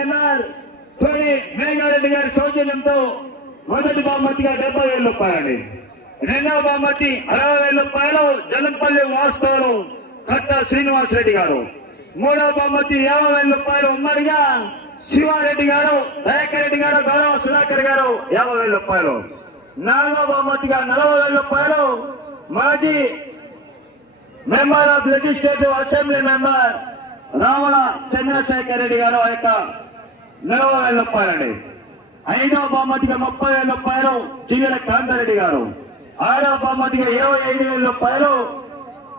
Member తోని మేఘారెడ్డి గారి సౌజన్యంతో మొదటి బహుమతిగా డెబ్బై వేల రూపాయలండి రెండవ బహుమతి అరవై వేల రూపాయలు జలంపల్లి వాస్తవులు కట్ట శ్రీనివాస్ రెడ్డి గారు. మూడవ బహుమతి యాభై వేల రూపాయలు ఉమ్మడిగా శివారెడ్డి గారు దయాకర్ రెడ్డి గారు గౌరవ సుధాకర్ గారు యాభై వేల రూపాయలు. నాలుగవ బహుమతిగా నలభై వేల రూపాయలు మాజీ member of legislative assembly member Ravana Chandrasekhar Reddy గారు ఆ యొక్క నలభై వేల రూపాయలండి ఐదవ బహుమతిగా ముప్పై వేల రూపాయలు చిల్లెల కాంతారెడ్డి గారు. ఆరవ బహుమతిగా ఇరవై ఐదు వేల రూపాయలు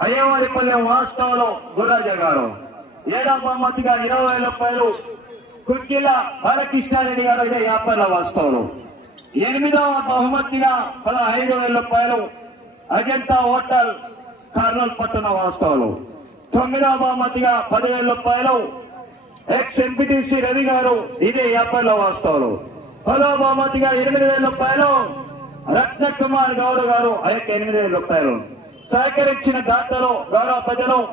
అయ్యవారిపల్లెం వాస్తవంలో గుర్రాజ గారు. ఏడవ బహుమతిగా ఇరవై వేల రూపాయలు కుక్కిల బాలకృష్ణారెడ్డి గారు అయితే యాపర్ల వాస్తవులు ఎనిమిదవ బహుమతిగా పదహైదు వేల రూపాయలు అజంతా హోటల్ కర్నూలు పట్టణ వాస్తవాలు తొమ్మిదవ బహుమతిగా పదివేల రూపాయలు ఎక్స్ ఎంపీటీసీ రవి గారు ఇదే యాభైలో వాస్తవాలు. పదవ బహుమతిగా ఎనిమిది వేల రూపాయలు రత్న కుమార్ గౌడ్ గారు ఆ యొక్క ఎనిమిది వేల రూపాయలు. సహకరించిన దాతలు గౌరవ ప్రజలు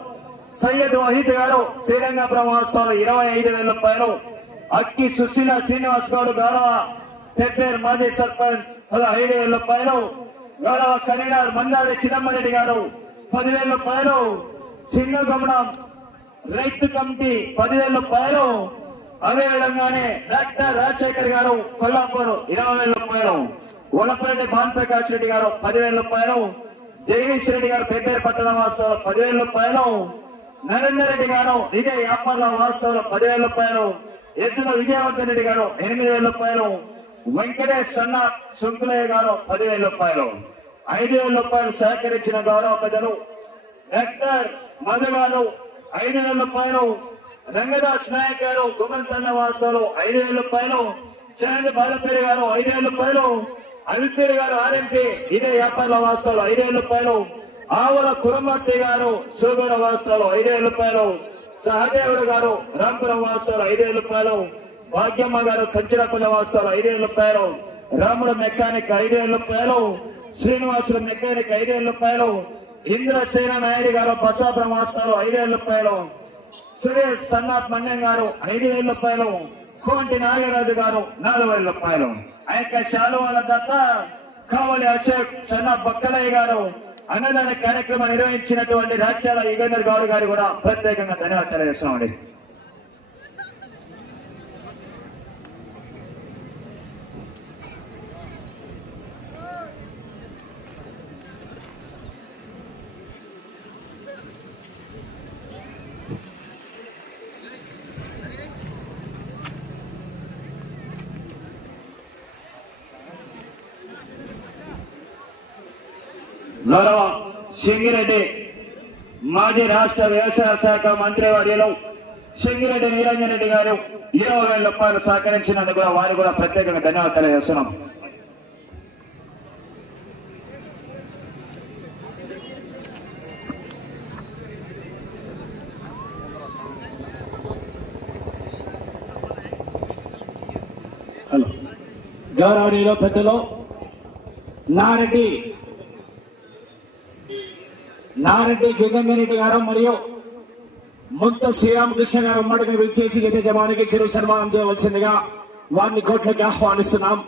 సయ్యద్ వహీద్ గారు శ్రీరంగపురం వాస్తవాలు ఇరవై ఐదు వేల రూపాయలు. అక్కి సుశీల శ్రీనివాస్ గౌడ్ గౌరవ తెప్పేరు మాజీ సర్పంచ్ పదహైదు వేల రూపాయలు. గౌరవ కన్వీనర్ మందాడి చిదంబరెడ్డి గారు పదివేల రూపాయలు. చిన్న గమనం రైతు కమిటీ పదివేల రూపాయలు. అదే విధంగానే డాక్టర్ రాజశేఖర్ గారు కొల్లాపూర్ ఇరవై వేల రూపాయలు. ఉలపరెడ్డి భాన్ ప్రకాష్ రెడ్డి గారు పదివేల రూపాయలు. జగదీష్ రెడ్డి గారు పెద్దేరు పట్టణ వాస్తవం పదివేల రూపాయలు. నరేందర్ రెడ్డి గారు విజయ వ్యాపార వాస్తవంలో పదివేల రూపాయలు. ఎద్దుల విజయవర్ధన్ రెడ్డి గారు ఎనిమిది వేల రూపాయలు. వెంకటేష్ సన్న సుంకులయ్య గారు పదివేల రూపాయలు. ఐదు వేల రూపాయలు సహకరించిన గౌరవ ప్రజలు డాక్టర్ మధు గారు ఐదు వేల రూపాయలు రంగదాస్ నాయక్ గారు గుమ్మతండ వాస్తవులు ఐదు వేల రూపాయలు చంద్ర బాలపేరి గారు ఐదు వేల రూపాయలు అవిపేరి గారు ఆర్ఎంపీ ఇదే వ్యాపార వాస్తవాలు ఐదు వేల రూపాయలు ఆవుల కురమూర్తి గారు సూగూర వాస్తవాలు ఐదు వేల రూపాయలు సహదేవుడు గారు రాంపురం వాస్తవాలు ఐదు వేల రూపాయలు భాగ్యమ్మ గారు కంచిరపల్లి వాస్తవాలు ఐదు వేల రూపాయలు రాముడు మెకానిక్ ఐదు వేల రూపాయలు మెకానిక్ ఐదు వేల రూపాయలు ఇంద్రసేన నాయుడు గారు బసాపురం వాస్తవులు ఐదు వేల రూపాయలు సురేష్ సన్నాథ్ మన్యం గారు ఐదు వేల రూపాయలు కోంటి నాగరాజు గారు నాలుగు వేల రూపాయలు ఆ యొక్క శాలువాల దత్త కావలి అశోక్ సన్నా బక్కలయ్య గారు అన్నదాన కార్యక్రమం నిర్వహించినటువంటి రాజ్యాల యుగేంద్ర గౌడ్ గారు కూడా ప్రత్యేకంగా ధన్యవాదాలు తెలియజేస్తామండి గౌరవ సింగిరెడ్డి మాజీ రాష్ట్ర వ్యవసాయ శాఖ మంత్రి వర్యులు సింగిరెడ్డి నిరంజన్ రెడ్డి గారు ఇరవై వేల రూపాయలు సహకరించినందుకు కూడా వారికి కూడా ప్రత్యేకంగా ధన్యవాదాలు తెలియజేస్తున్నాం. హలో. గౌరవనీయులు పెద్దలు నారెడ్డి నారెడ్డి జగన్మోహన్ రెడ్డి గారు మరియు ముక్త శ్రీరామకృష్ణ గారు ఉమ్మడిగా విచ్చేసి జత జమానికి చిరు సన్మానం చేయవలసిందిగా వారిని కోట్లకి ఆహ్వానిస్తున్నాం.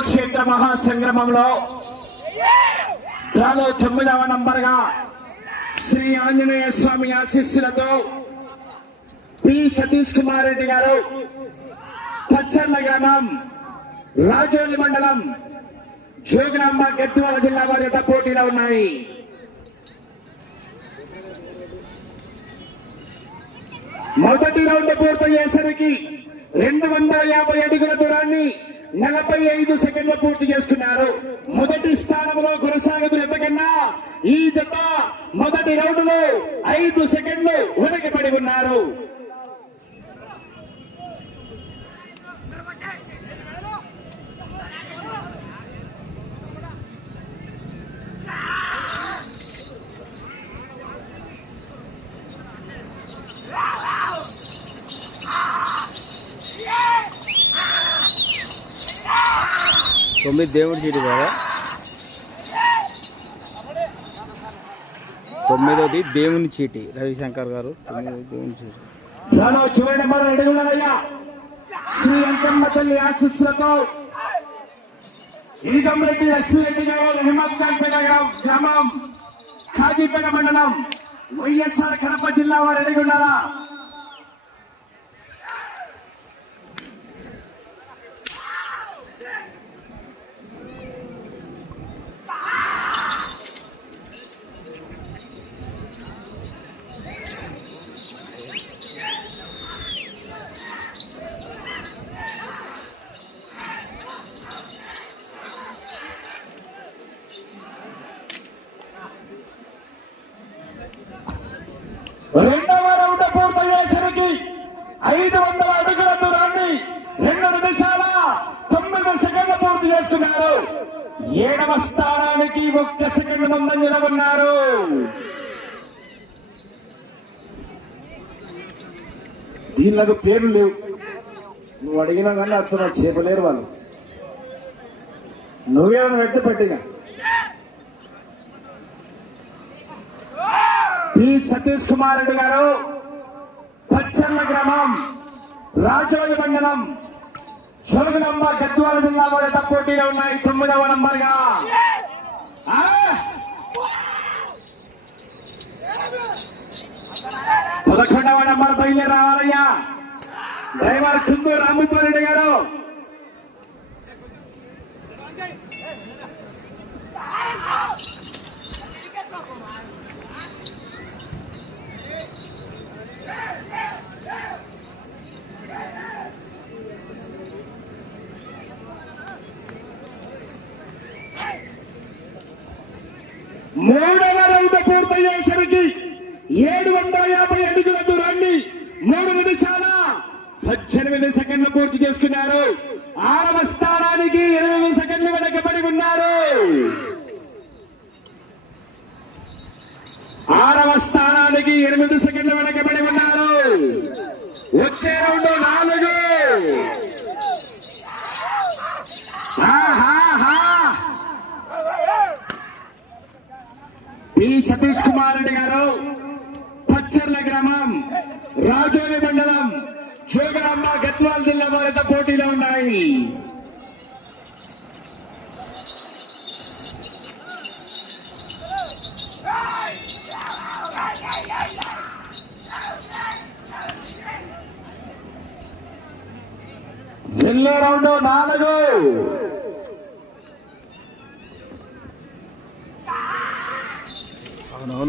కురుక్షేత్ర మహాసంగ్రమంలో డ్రాలో తొమ్మిదవ నంబర్గా శ్రీ ఆంజనేయ స్వామి ఆశీస్సులతో పి. సతీష్ కుమార్ రెడ్డి గారు పచ్చర్ల గ్రామం రాజోలి మండలం జోగినమ్మ గద్వాల జిల్లా వారి యొక్క పోటీలో ఉన్నాయి. మొదటి రౌండ్ పూర్తయ్యేసరికి రెండు వందల యాభై అడుగుల దూరాన్ని నలభై ఐదు సెకండ్లు పూర్తి చేసుకున్నారు. మొదటి స్థానంలో కొనసాగుతున్న ఎంతకన్నా ఈ జత మొదటి రౌండ్లో ఐదు సెకండ్లు వెనకబడి ఉన్నారు. తొమ్మిది దేవుడి చీటి కదా తొమ్మిదోది దేవుని చీటి రవిశంకర్ గారు తొమ్మిదోది దేవుని చీటి. శ్రీ అంకమ్మ తల్లి ఆశీస్సులతో ఈగంరెడ్డి లక్ష్మీరెడ్డి గారు రహమత్ ఖాన్పేట గ్రామ- గ్రామం ఖాజీపేట మండలం వైఎస్ఆర్ కడప జిల్లా వారు అడుగున్నారా స్థానానికి ఒక్క సెకండ్ ముందంజల ఉన్నారు దీనిలకు పేర్లు లేవు. నువ్వు అడిగినా కానీ అతను చేపలేరు వాళ్ళు. నువ్వేమైనా పెట్టి పట్టిగా పి. సతీష్ కుమార్ రెడ్డి గారు పచ్చర్ల గ్రామం రాజోలి మండలం చొరుగునమ్మ గద్వాల జిల్లా వారి పోటీలో ఉన్నాయి. తొమ్మిదవ నంబర్గా. పదకొండవ నంబర్ బయలుదేరి రావాలయ్యా. డ్రైవర్ కుందు రామపారెడ్డి గారు. మూడవ రౌండ్ పూర్తయ్యేసరికి ఏడు వందల యాభై అడుగుల దూరాన్ని మూడు నిమిషాల పద్దెనిమిది సెకండ్లు పూర్తి చేసుకున్నారు. ఆరవ స్థానానికి ఎనిమిది సెకండ్లు వెనకబడి ఉన్నారు. ఆరవ స్థానానికి ఎనిమిది సెకండ్లు వెనకబడి ఉన్నారు. వచ్చే రౌండ్ నాలుగు ఆహాహా పి సతీష్ కుమార్ రెడ్డి గారు పచ్చర్ల గ్రామం రాజోని మండలం జోగరాంబ గద్వాల్ జిల్లా వారితో పోటీలో ఉన్నాయి. ఎల్లో రౌండ్ నాలుగు.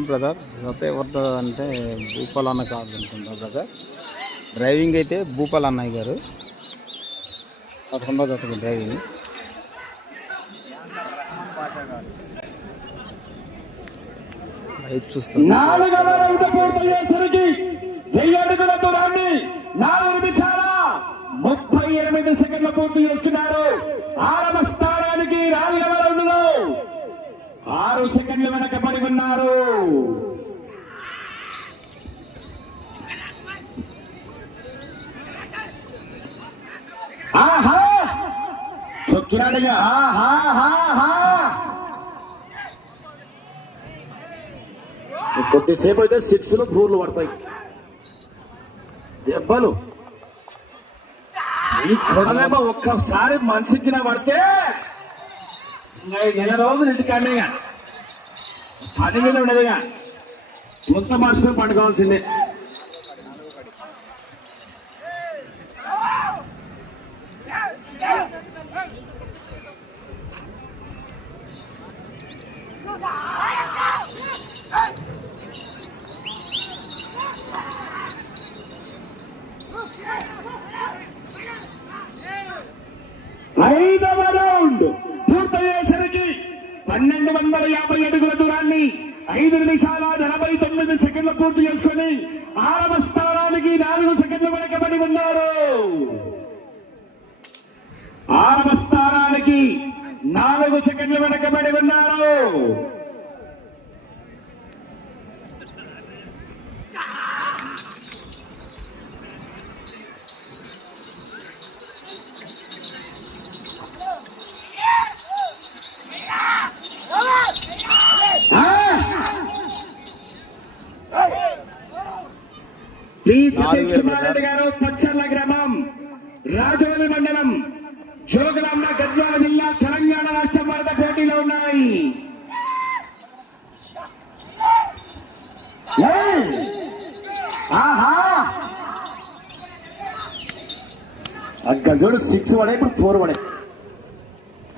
అవునవును బ్రదర్. జత ఎవరితో అంటే భూపాల్ అన్న కాదు అనుకుంటా బ్రదర్. డ్రైవింగ్ అయితే భూపాల్ అన్నయ్య గారు. పదకొండో జతకి డ్రైవింగ్. లైవ్ చూస్తాను ముప్పై ఎనిమిది సెకండ్లు పూర్తి చేస్తున్నారు. ఆరవ స్థానానికి నాలుగవ రౌండ్ ఆరు సెకండ్లు వెనకబడి ఉన్నారు. ఆహా! చొక్కినాడుగా కొద్దిసేపు అయితే సిక్స్లో ఫోర్లు పడతాయి. దెబ్బలు. ఈ కొడలేమో ఒక్కసారి మనిషికిన పడితే నెల రోజులు ఇంటికాడే పని మీద ఉండదుగా. మొత్తం మార్చుకొని పండుకోవాల్సిందే ఐదవ రౌండ్ పూర్తయ్యేసరికి పన్నెండు వందల యాభై అడుగుల దూరాన్ని ఐదు నలభై తొమ్మిది సెకండ్లు పూర్తి చేసుకుని ఆరవ స్థానానికి నాలుగు సెకండ్లు వెనకబడి ఉన్నారు. ఆరవ స్థానానికి నాలుగు సెకండ్లు వెనకబడి ఉన్నారు. పి సతీష్ కుమార్ రెడ్డి గారు పచ్చర్ల గ్రామం రాజోలి మండలం జోగులాంబ గద్వాల జిల్లా తెలంగాణ రాష్ట్రం వరద పోటీలో ఉన్నాయి! ఆహా! ఆ గజోడు సిక్స్ పడే ఇప్పుడు ఫోర్ పడే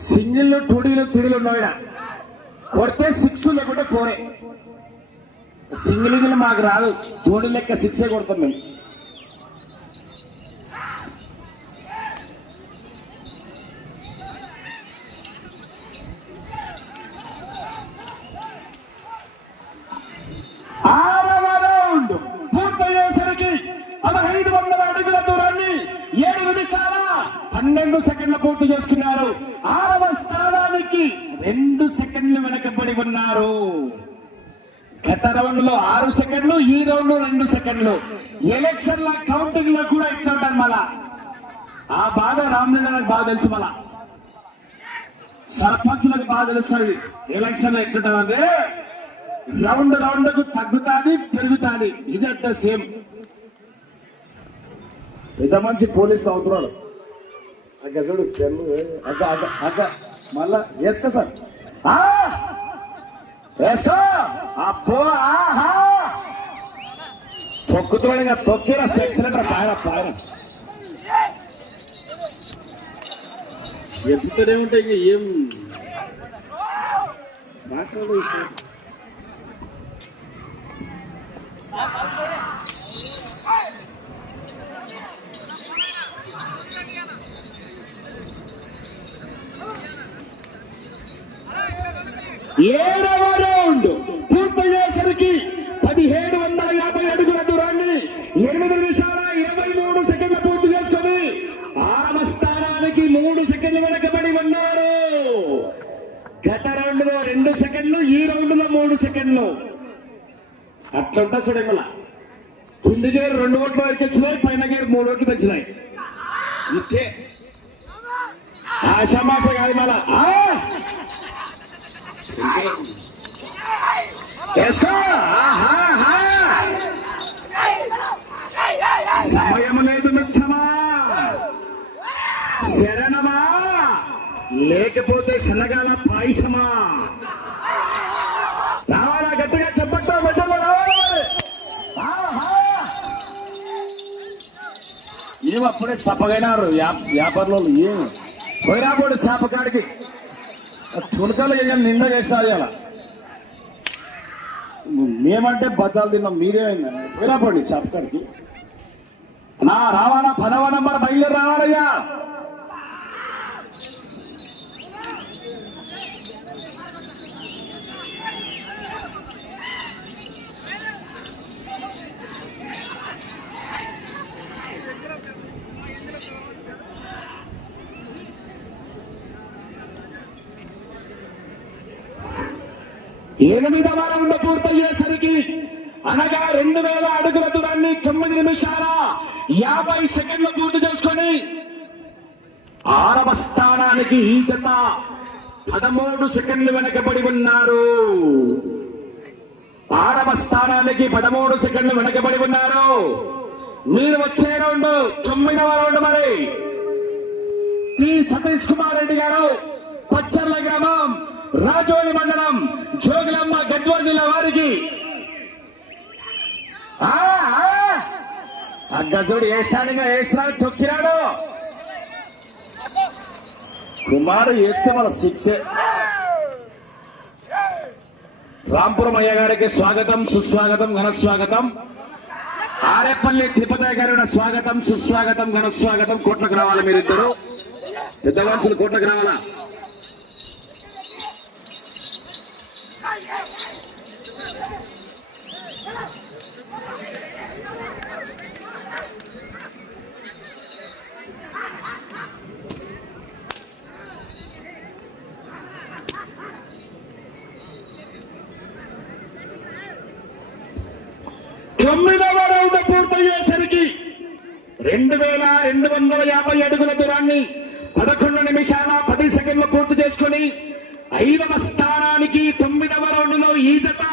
సింగిల్ టూడీలు త్రీలు ఉన్నాయి. కొడితే సిక్స్ లేకుంటే ఫోరే. సింగిల్ మాకు రాదు. ధోని లెక్క సిక్సే కొడతాం మేము. ఆరవ రౌండ్ వందల అడుగుల దూరాన్ని ఏడు పన్నెండు సెకండ్లు పూర్తి చేసుకున్నారు. ఆరవ స్థానానికి రెండు సెకండ్లు వెనకబడి ఉన్నారు. గత రౌండ్లో ఆరు సెకండ్లు ఈ రౌండ్లో రెండు సెకండ్లు. ఎలక్షన్ల కౌంటింగ్లో కూడా ఇట్లా ఉంటారు మళ్ళా. ఆ బాధ రామలింగానికి బాగా తెలుసు మళ్ళా. సర్పంచులకు బాగా తెలుస్తుంది. ఎలక్షన్లో ఎట్లుంటుందంటే రౌండ్ రౌండ్కు తగ్గుతాది పెరుగుతాది. ఇది అట్ట సేమ్. పెద్ద మంచి పోలీసులు అవుతున్నాడు. అగ్గ చూడు పెన్ను అక్క అక్క అక్క మళ్ళా వేసుకో సార్. ఆ! వేసుకో! అబ్బో ఆహా! తొక్కుతున్నాడు ఇంకా తొక్కిన సెక్సలెంటర్ పాయన పాయన చెప్తూనే ఉంటాయి ఇంక ఏం? మాట్లాడదు ఏడవ రౌండ్ పూర్తయ్యేసరికి పదిహేడు వందల యాభై అడుగుల దూరాన్ని ఎనిమిది నిమిషాల ఇరవై మూడు సెకండ్ల పూర్తి చేసుకొని ఆరవ స్థానానికి మూడు సెకండ్లు వెనకబడి ఉన్నారు. గత రౌండ్లో రెండు సెకండ్లు ఈ రౌండ్లో మూడు సెకండ్లు. అట్లుంటా చూడండి కింది గేరు రెండు ఓట్లు వరకు వచ్చినాయి పైన గేర్ మూడు ఓట్లు పెంచినాయి. ఇచ్చే ఆషామాష కాదు మళ్ళా ఆ! సమయం లేదు మిత్రమా శరణమా? లేకపోతే శనగాల పాయసమా? రావాలా గట్టిగా చెప్పట్టు మధ్యలో రావాలి మరి. ఆహా! వ్యాపారంలో ఏం పోయినాపోడు శాపకాడికి తుణకలు ఇక నిండా చేసినారు అలా మేమంటే బజ్జాలు తిన్నాం మీరేమైంది? పోయినాపోండి శాపకాడికి నా రావాలా పదవ నంబర్ బయలుదేరి రావాలయ్యా. ఎనిమిదవ రౌండ్ పూర్తయ్యేసరికి అనగా రెండు వేల అడుగుల దూరాన్ని తొమ్మిది నిమిషాల యాభై సెకండ్లు పూర్తి చేసుకొని ఆరవ స్థానానికి ఈ జత పదమూడు సెకండ్లు వెనకబడి ఉన్నారు. ఆరవ స్థానానికి పదమూడు సెకండ్లు వెనకబడి ఉన్నారు. మీరు వచ్చే రౌండ్ తొమ్మిదవ రౌండ్ మరి. టి సతీష్ కుమార్ రెడ్డి గారు పచ్చర్ల గ్రామం రాజోని మండలం జోగులమ్మ గద్వాల్ జిల్లా వారికి. అగ్గజుడు ఏష్టానిగా ఏష్టానికి తొక్కినాడు. కుమారు వేస్తే మన సిక్స్ రాంపురం అయ్య గారికి స్వాగతం సుస్వాగతం ఘన స్వాగతం ఆరేపల్లి తిరుపతి గారి స్వాగతం సుస్వాగతం ఘన స్వాగతం కోట్లకు రావాలి మీరిద్దరు. పెద్ద మనుషులు కోట్లకు రావాలా? తొమ్మిదవ రౌండ్ పూర్తయ్యేసరికి రెండు వేల రెండు వందల యాభై అడుగుల దూరాన్ని పదకొండు నిమిషాల పది సెకండ్లు పూర్తి చేసుకుని ఐదవ స్థానానికి తొమ్మిదవ రౌండ్లో ఈ జత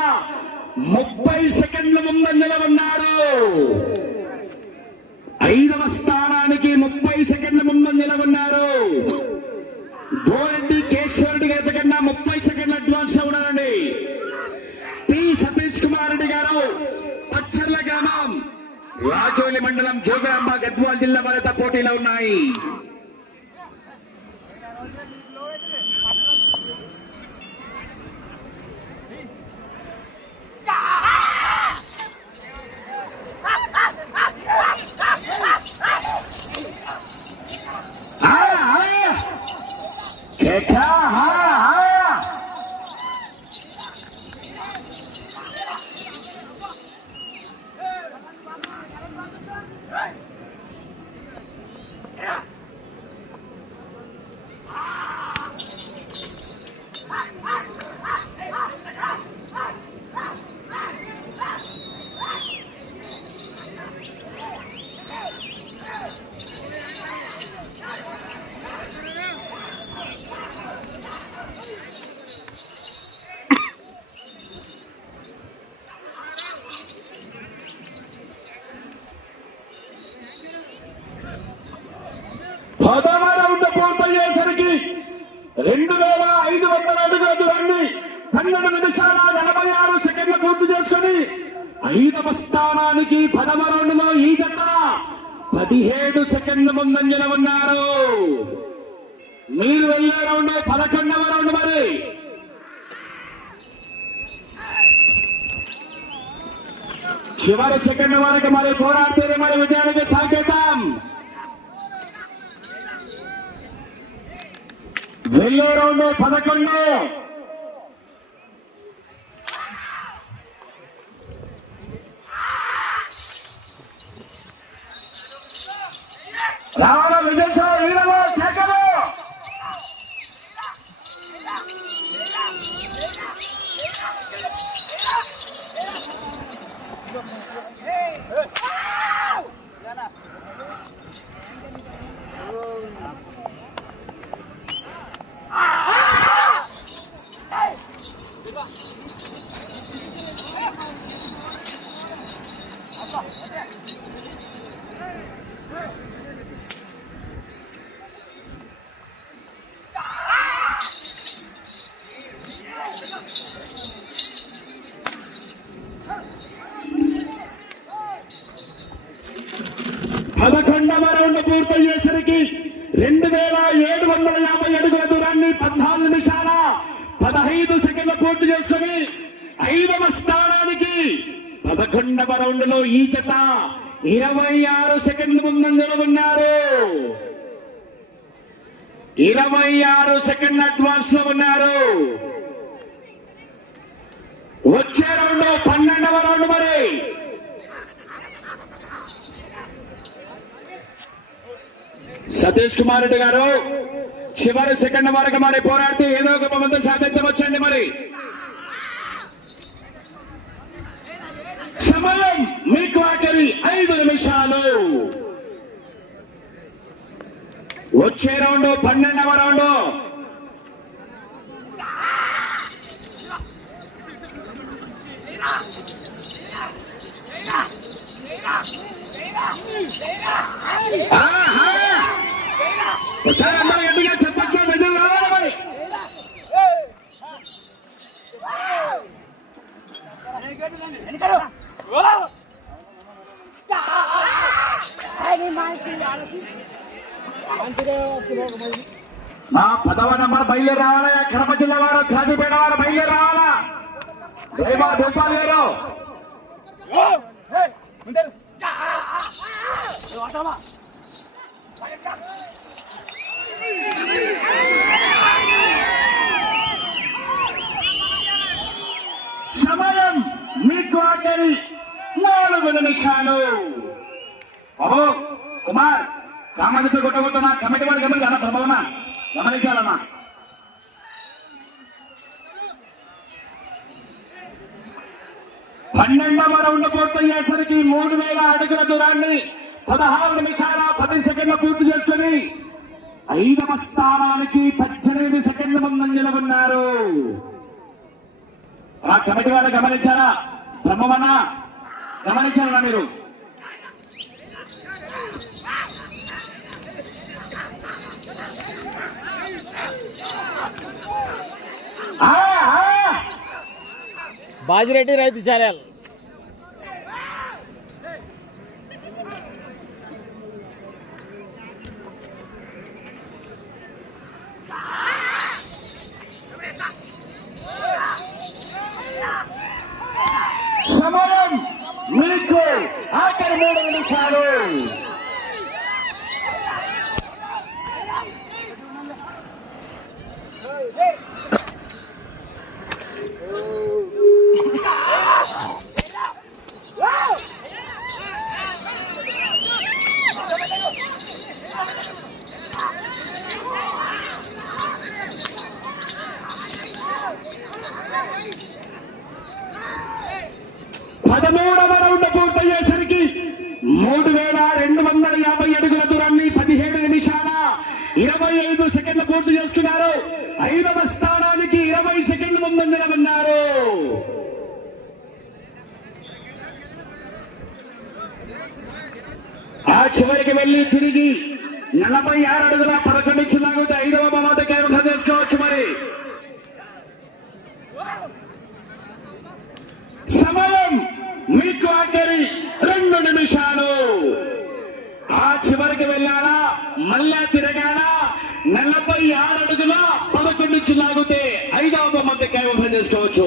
ముప్పై సెకండ్ల ముందంజలో ఉన్నారు ఐదవ స్థానానికి ముప్పై సెకండ్ల ముందంజలో ఉన్నారు రాజోలి మండలం జోగాంబ గద్వాల్ జిల్లా వారితో పోటీలో ఉన్నాయి. ఆ, ఆ. కేకా, ఆ, ఆ. పదవ రౌండ్ పూర్తయ్యేసరికి రెండు వేల ఐదు వందల అడుగుల దూరాన్ని పన్నెండు నిమిషాల నలభై ఆరు సెకండ్లు పూర్తి చేసుకుని ఐదవ స్థానానికి పదవ రౌండ్ ఈ జత పదిహేడు సెకండ్ల ముందంజల ఉన్నారు. మీరు వెళ్ళే రౌండ్ పదకొండవ రౌండ్ మరి. చివరి సెకండ్ వరకు మరి పోరాడితేనే మరి విజయానికి సాగేద్దాం వెళ్ళే రౌండ్ పదకొండు రావాల విజయ్ సార్ వీరలు కేకలు పదకొండవ రౌండ్ పూర్తయ్యేసరికి రెండు వేల ఏడు వందల యాభై అడుగుల దూరాన్ని పద్నాలుగు నిమిషాల పదహైదు సెకండ్లు పూర్తి చేసుకుని ఐదవ స్థానానికి పదకొండవ రౌండ్లో ఈ జత ఇరవై ఆరు సెకండ్లు ముందంజలో ఉన్నారు. ఇరవై ఆరు సెకండ్ అడ్వాన్స్లో ఉన్నారు వచ్చే రౌండ్ పన్నెండవ రౌండ్ మరి సతీష్ కుమార్ రెడ్డి గారు చివరి సెకండ్ వరకు మరి పోరాడితే ఏదో ఒక బొమ్మతో సాధించవచ్చండి మరి. సమయం మీకు ఆఖరి ఐదు నిమిషాలు. వచ్చే రౌండ్ పన్నెండవ రౌండ్. ఆ! ఒకసారి అందరూ గట్టిగా చెప్పట్లో మెదలు రావాలి. మరి మా పదవ నంబర్ బయలుదేరి రావాలా? కడప జిల్లా వారు కాజీపేట వారు బయలుదేరి రావాలా? డ్రైవర్ గోపాల్ గారు. సమయం మీకు నాలుగు నిమిషాలు. బాబు కుమార్ కామందితో కొట్టబోతున్నా. కమిటీ వాడు గమనించాలా ప్రభావన? గమనించాలన్నా? పన్నెండవ రౌండ్ పూర్తయ్యేసరికి మూడు వేల అడుగుల దూరాన్ని పదహారు నిమిషాల పది సెకండ్లు పూర్తి చేసుకుని ఐదవ స్థానానికి పద్దెనిమిది సెకండ్ల ముందు నిలబడినారు ఆ కమిటీ వారు గమనించారా? బ్రహ్మవన గమనించారా మీరు? ఆ, ఆ, బాజిరెడ్డి రైతు ఛానల్ సమయం మీకు ఆఖరి మూడు నిమిషాలు పదమూడవ రౌండ్ పూర్తయ్యేసరికి మూడు వేల రెండు వందల యాభై అడుగుల దూరాన్ని పదిహేడు నిమిషాల ఇరవై ఐదు సెకండ్లు పూర్తి చేసుకున్నారు. ఐదవ స్థానానికి ఇరవై సెకండ్లు ముందు నిలబన్నారు ఆ చివరికి వెళ్ళి తిరిగి నలభై ఆరు అడుగుల పదకొండు ఇంచులు లాగితే ఐదవ బొమ్మతో కైవసం చేసుకోవచ్చు మరి. సమయం మీకు ఆఖరి రెండు నిమిషాలు. ఆ చివరికి వెళ్ళాలా? మళ్ళా తిరగాలా? నలభై ఆరు అడుగుల పదకొండు నుంచి లాగితే ఐదవ మంది కైవసం చేసుకోవచ్చు.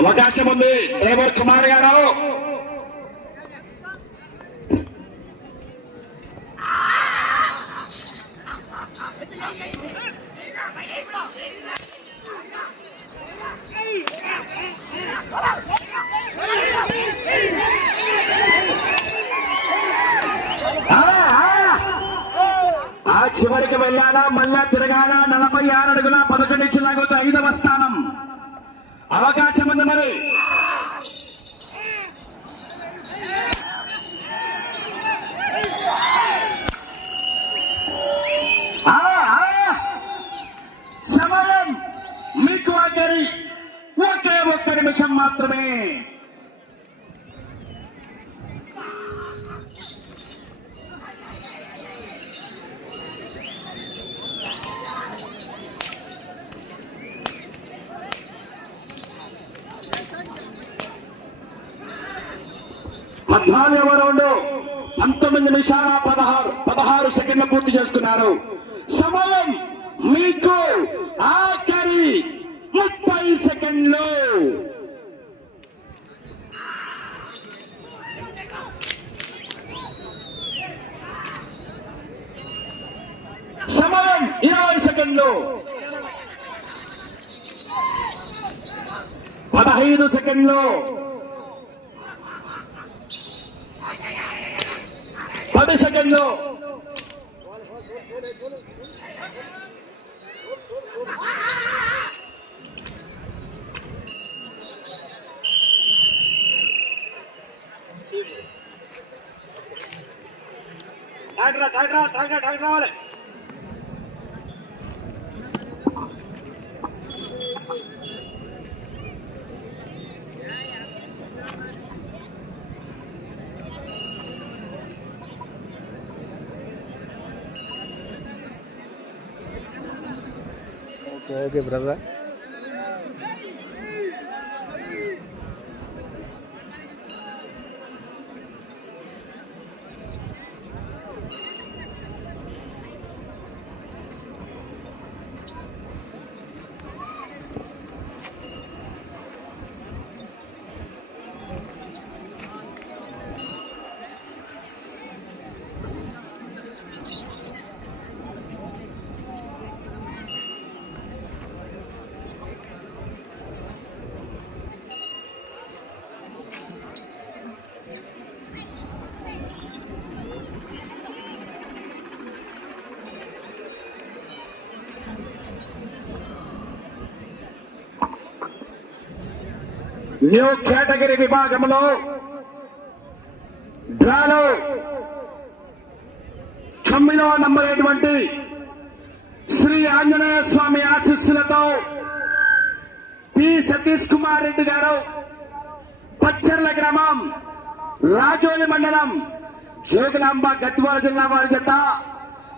అవకాశం ఉంది. డ్రైవర్ కుమార్ గారు. ఆ, చివరికి వెళ్ళానా మళ్ళా తిరగాలా నలభై ఆరు అడుగుల పదకొండు ఇచ్చిన ఐదవ స్థానం. అవకాశం ఉంది మరి ఆ, ఆ. సమయం మీకు ఆఖరి ఒకే ఒక్క నిమిషం మాత్రమే. పద్నాలుగవ రౌండ్ పంతొమ్మిది నిమిషాల పదహారు పదహారు సెకండ్లు పూర్తి చేసుకున్నారు. సమయం మీకు ఆ ఆఖరి ముప్పై సెకండ్లు సమయం ఇరవై సెకండ్లు పదహైదు ட்ராக்டரா ட்ராக்டரா ட்ராக்டரா ட்ராக்டரா ஓகே பிரதர் న్యూ కేటగిరీ విభాగంలో డ్రాలో తొమ్మిదవ నంబర్ అయినటువంటి శ్రీ ఆంజనేయ స్వామి ఆశీస్సులతో పి సతీష్ కుమార్ రెడ్డి గారు పచ్చర్ల గ్రామం రాజోలి మండలం జోగులాంబ గద్వాల జిల్లా వారి చేత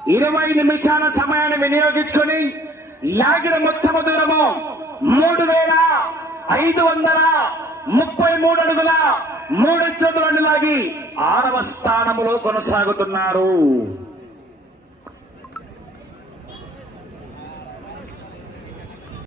ఇరవై నిమిషాల సమయాన్ని వినియోగించుకొని లాగిన మొత్తం దూరము మూడు వేల ఐదు వందల ముప్పై మూడు అడుగుల మూడు చేతులను లాగి ఆరవ స్థానములో కొనసాగుతున్నారు.